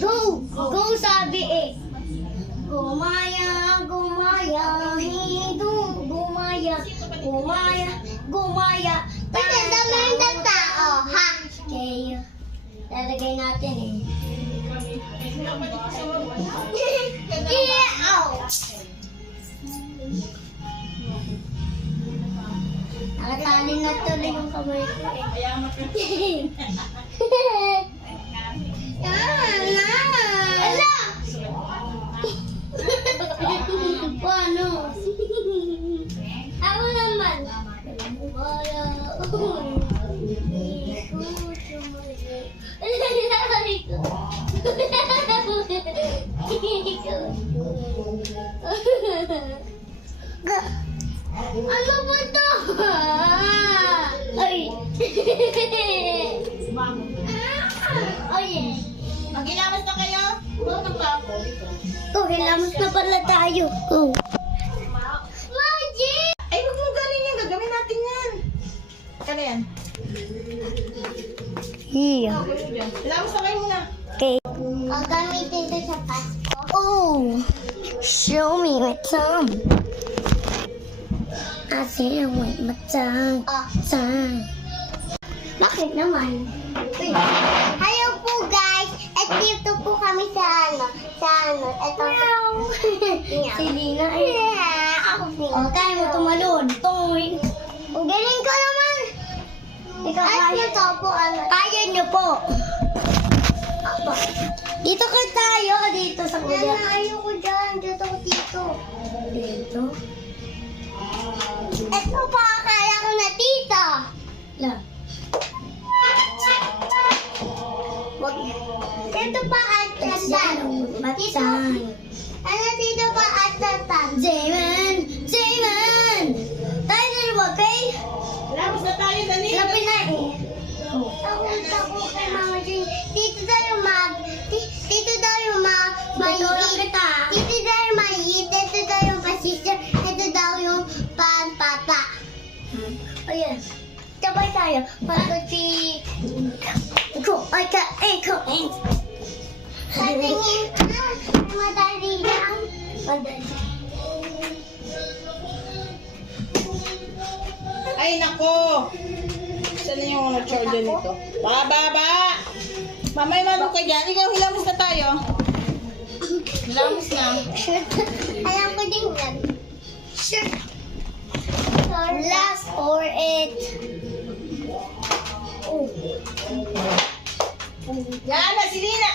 Go! Go sabi eh. Gumaya, gumaya, hido, gumaya, gumaya, gumaya. Pwede naman ng tao, ha? Okay. Lalagay natin eh. Nakatali na tuloy yung kamay ko eh. Ala! Paano? Ako naman. Ano ba ito? Ay! Ay! Maghilamas na kayo? Oh, hilamas na pala tayo. Oh. Magic! Ay, huwag mo galing yan. Gagawin natin yan. Kano yan? Iya. Hilamas na kayo muna. Okay. Gagamitin ito sa Pasko. Oh! Show me my thumb. I say I want my tongue. Tongue. Bakit naman? Hello po guys! At dito po kami sa ano? Ito. Si Lina eh. Ako din. O, kaya mo tumalon. Toy. O, galing ka naman. Ikaw kaya to po ano? Kaya niyo po. Dito ka tayo. Dito sa kuya. Ayoko dyan. Dito ko dito. Dito? Ito pa kaya ko na dito. La. Wag. Dito pa at tatan. Dito. Ano dito pa at tatan? Jayman! Jayman! Tayo na rin, okay? Hilamas na tayo, dali. Lapin na eh. Ako kay Mama Jane. Dito tayo dito tayo maliit. Dito tayo maliit. Dito tayo pa-sister. Ito daw yung pata. Ayan. Sabay tayo. Pagkati. Iko. Patingin ka. Madali lang. Madali. Ay, nako. Saan yung charger nito? Baba! Mamay, mano ka dyan. Ikaw, hilamas na tayo. Hilamas na. Sure. Alam ko din yan. Sure. Last for it. Oh. Yan na, si Lina.